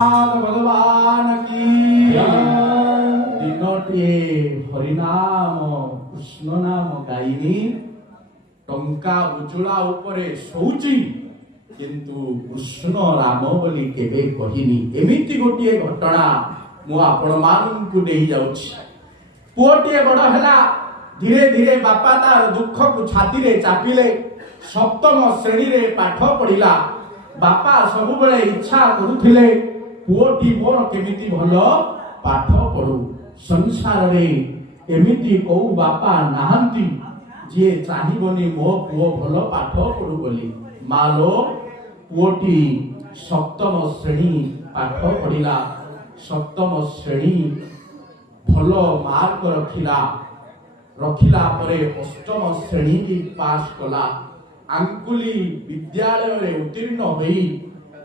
भगवान की दिनटिए हरिनाम कृष्ण नाम गाइनी टंका उजुला उपरे शौची किंतु कृष्ण राम बोली केबे कहिनी एमिति गोटिए घटना मु आपण मानकु देई जाउछि। पुओटिए बड़ हला धीरे धीरे बापा तार दुख को छाती रे चापिले सप्तम श्रेणी रे पाठ पढ़िला। बापा सब बेले इच्छा करुथिले पुओटी मोर केमिति भल पाठ पढ़ू। संसार रे एमिति को बापा नाहंती जे चाहिबनी मो पुओ भल पाठ पढ़ू बोली। मालो पुओटी सप्तम श्रेणी पाठ पढ़िला। सप्तम श्रेणी भल मार्क रखिला परे अष्टम श्रेणी की पास कला। आंकुली विद्यालय रे उत्तीर्ण होई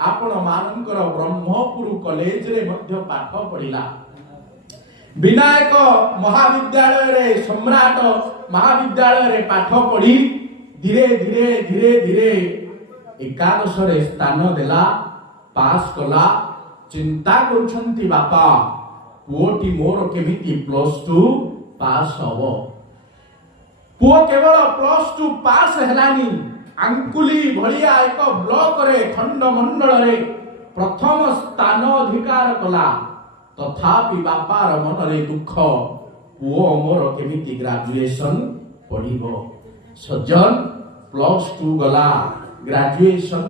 आपण मानकर ब्रह्मपुर कॉलेज रे मध्य पाठ पढ़िला। विनायक महाविद्यालय रे सम्राट महाविद्यालय रे पाठ पढ़ी धीरे धीरे धीरे धीरे एकादश रे स्थान देला पास कला। चिंता करुछंती बापा पुओटी मोर केमिति +2 पास हबो। पुओ केवल +2 पास हेलानी आंकुली भलिया एक ब्लॉक रे खंडमंडल रे प्रथम स्थान अधिकार कला। तथापि बापार मन रे दुख पुओ मोर केमिति ग्रेजुएशन पढ़िबो। सज्जन +2 गला ग्रेजुएशन